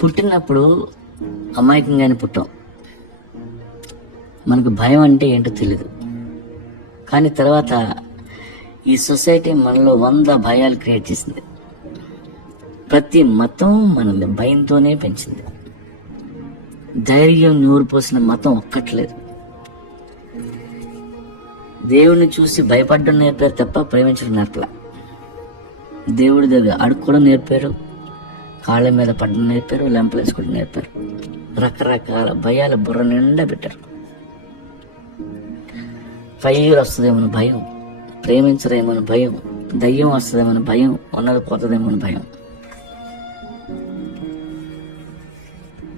పుట్టినప్పుడు అమాయకంగానే పుట్టాం. మనకు భయం అంటే ఏంటో తెలీదు. కానీ తర్వాత ఈ సొసైటీ మనలో 100 భయాలు క్రియేట్ చేసింది. ప్రతి మతం మనల్ని భయంతోనే పెంచింది. ధైర్యం నూరు పోసిన మతం ఒక్కట్లేదు. దేవుడిని చూసి భయపడడం నేర్పారు తప్ప ప్రేమించడం నేర్పలా. దేవుడి దగ్గర అడుక్కోవడం నేర్పారు, కాళ్ళ మీద పడడం నేర్పారు, లెంపలేసుకోవడం నేర్పారు. రకరకాల భయాలు బుర్ర నిండా పెట్టారు. ఫైర్ వస్తుందేమో భయం, ప్రేమించరేమో భయం, దయ్యం వస్తుందేమో భయం, ఉన్నది పోతుందేమో భయం.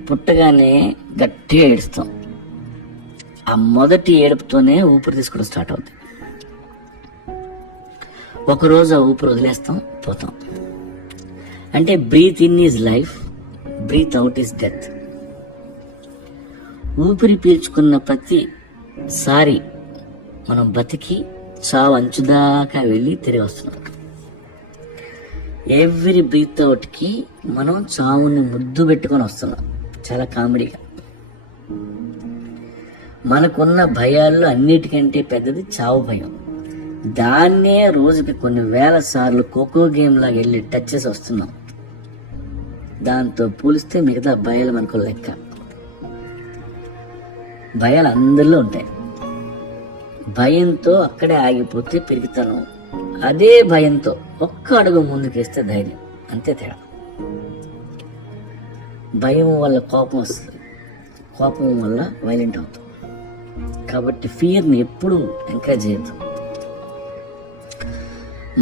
పుట్టగానే గట్టిగా ఏడుస్తాం. ఆ మొదటి ఏడుపుతోనే ఊపిరి తీసుకోవడం స్టార్ట్ అవుతుంది. ఒకరోజు ఆ ఊపిరి వదిలేస్తాం, పోతాం. అంటే breathe in is life, breathe out is death. ఊపిరి పీల్చుకున్న ప్రతిసారి మనం బతికి చావు అంచుదాకా వెళ్ళి తిరిగి వస్తున్నాం. ఎవ్రీ బ్రీత్ అవుట్కి మనం చావుని ముద్దు పెట్టుకొని వస్తున్నాం. చాలా కామెడీగా. మనకున్న భయాల్లో అన్నిటికంటే పెద్దది చావు భయం. దాన్నే రోజుకి కొన్ని వేల సార్లు ఖోఖో గేమ్ లాగా వెళ్ళి టచ్ చేసి వస్తున్నాం. దాంతో పోలిస్తే మిగతా భయాలు మనకు లెక్క. భయాలు అందరిలో ఉంటాయి. భయంతో అక్కడే ఆగిపోతే పెరుగుతాను. అదే భయంతో ఒక్క అడుగు ముందుకేస్తే ధైర్యం. అంతే తేడా. భయం వల్ల కోపం వస్తుంది, కోపం వల్ల వైలెంట్ అవుతాం. కాబట్టి ఫియర్ని ఎప్పుడూ ఎంకరేజ్ చేయొద్దు.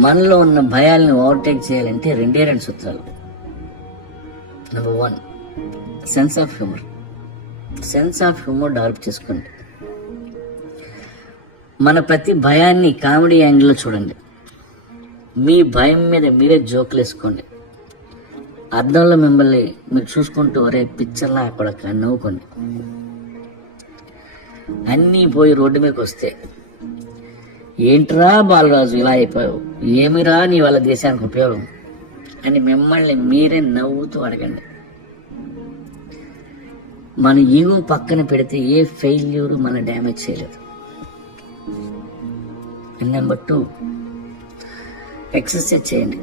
మనలో ఉన్న భయాలను ఓవర్టేక్ చేయాలంటే 2 సూత్రాలు. Number 1, sense of humour. Sense of humour develop చేసుకోండి. మన ప్రతి భయాన్ని కామెడీ యాంగిల్లో చూడండి. మీ భయం మీద మీరే జోకులు వేసుకోండి. అద్దంలో మిమ్మల్ని మీరు చూసుకుంటూ ఒరే పిక్చర్లా అక్కడ నవ్వుకోండి. అన్నీ పోయి రోడ్డు మీదకి వస్తే ఏంట్రా బాలరాజు ఇలా అయిపోయావు, ఏమిరా నీ వల్ల దేశానికి ఉపయోగం అని మిమ్మల్ని మీరే నవ్వుతూ అడగండి. మన ఈగో పక్కన పెడితే ఏ ఫెయిల్యూర్ మన డ్యామేజ్ చేయలేదు. నెంబర్ 2, ఎక్సర్సైజ్ చేయండి.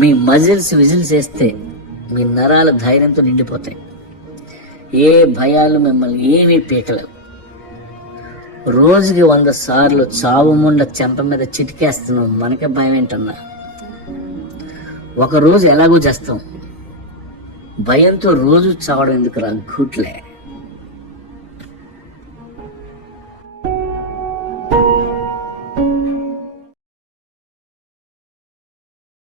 మీ మజిల్స్ విజిల్స్ చేస్తే మీ నరాల ధైర్యంతో నిండిపోతాయి. ఏ భయాలు మిమ్మల్ని ఏమీ పీకలేవు. రోజుకి 100 సార్లు చావు ముండ చెంప మీద చిటికేస్తున్నాం, మనకే భయం ఏంటన్నా. ఒక రోజు ఎలాగూ చేస్తాం. భయంతో రోజు చావడం ఎందుకు రా గుట్లే.